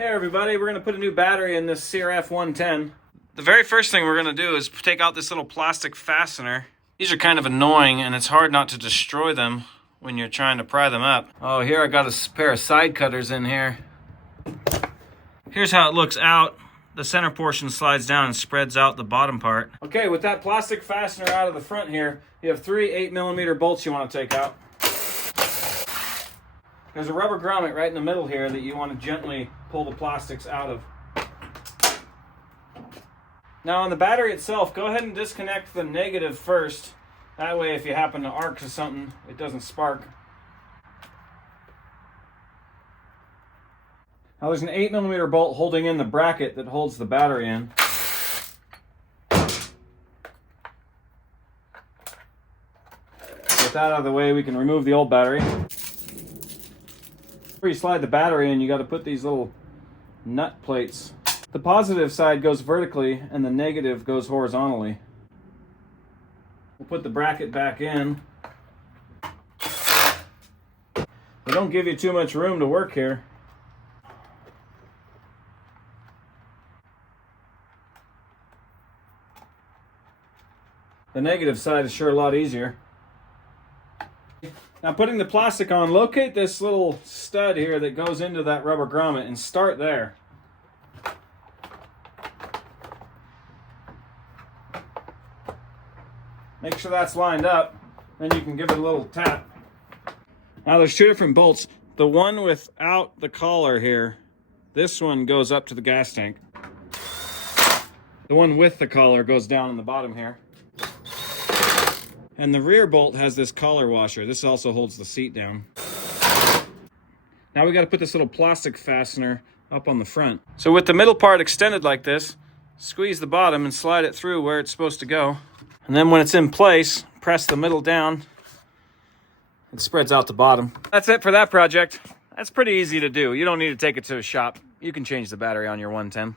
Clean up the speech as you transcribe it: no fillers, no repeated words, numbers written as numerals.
Hey everybody, we're going to put a new battery in this CRF110. The very first thing we're going to do is take out this little plastic fastener. These are kind of annoying and it's hard not to destroy them when you're trying to pry them up. Oh, here I got a pair of side cutters in here. Here's how it looks out. The center portion slides down and spreads out the bottom part. Okay, with that plastic fastener out of the front here, you have 3 8mm bolts you want to take out. There's a rubber grommet right in the middle here that you want to gently pull the plastics out of. Now on the battery itself, go ahead and disconnect the negative first. That way if you happen to arc to something, it doesn't spark. Now there's an 8mm bolt holding in the bracket that holds the battery in. With that out of the way, we can remove the old battery. Before you slide the battery in, you got to put these little nut plates. The positive side goes vertically and the negative goes horizontally. We'll put the bracket back in. They don't give you too much room to work here. The negative side is sure a lot easier. Now putting the plastic on, locate this little stud here that goes into that rubber grommet and start there. Make sure that's lined up, then you can give it a little tap. Now there's 2 different bolts. The one without the collar here, this one goes up to the gas tank. The one with the collar goes down in the bottom here. And the rear bolt has this collar washer. This also holds the seat down. Now we got to put this little plastic fastener up on the front. So with the middle part extended like this, squeeze the bottom and slide it through where it's supposed to go. And then when it's in place, press the middle down. It spreads out the bottom. That's it for that project. That's pretty easy to do. You don't need to take it to a shop. You can change the battery on your 110.